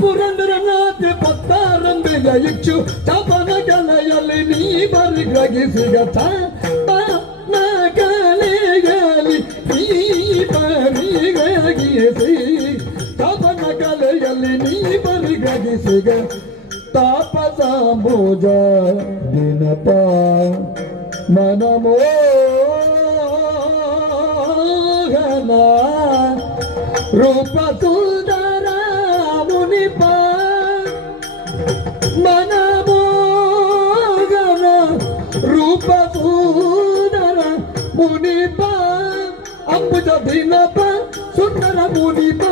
ಪುರಂದರನಾಥ ಪತ್ತಾರಂಬಿಗ ಇಚ್ಚು ತಪನ ಕಲೆಯಲ್ಲಿ ನೀ ಬರಿಗ್ರಗಿಸಿಗತ ಕಲೆಯಲ್ಲಿ ನೀ ಬರಿಗ್ರಗಿಸಿ ತಪನ ಕಲೆಯಲ್ಲಿ ನೀ ಬರಿಗ್ರಗಿಸಿಗ ತಾಪಸಾಂಬುಜ ದಿನಪ ಮನಮೋಹನ ರೂಪ ಸುಂದರ ಮುನಿಪ ಮನಮೋಹನ ರೂಪ ಸುಂದರ ಮುನಿಪ ಅಂಬುಜ ದಿನಪ ಸುಂದರ ಮುನಿಪ